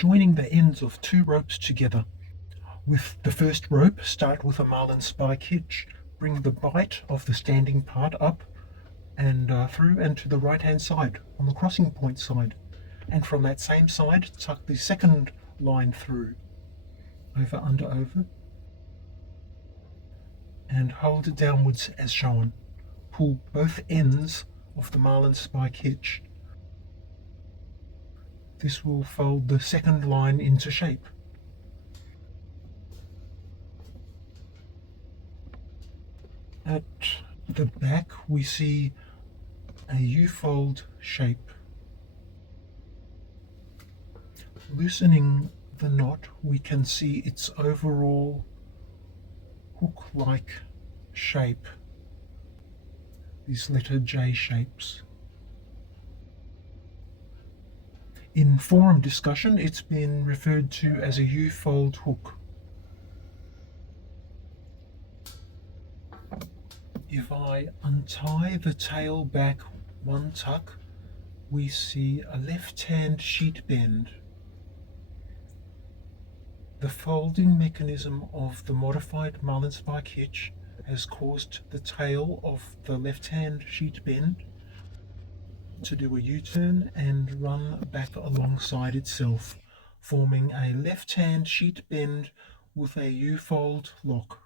joining the ends of two ropes together. With the first rope, start with a Marlinspike hitch. Bring the bight of the standing part up and through and to the right hand side on the crossing point side. And from that same side, tuck the second line through. Over, under, over. And hold it downwards as shown. Pull both ends of the Marlinspike hitch. This will fold the second line into shape. At the back we see a U-fold shape. Loosening the knot, we can see its overall hook-like shape, these letter J shapes. In forum discussion, it's been referred to as a U-fold hook. If I untie the tail back one tuck, we see a left hand sheet bend. The folding mechanism of the modified Marlinspike hitch has caused the tail of the left hand sheet bend to do a U-turn and run back alongside itself, forming a left hand sheet bend with a U-fold lock.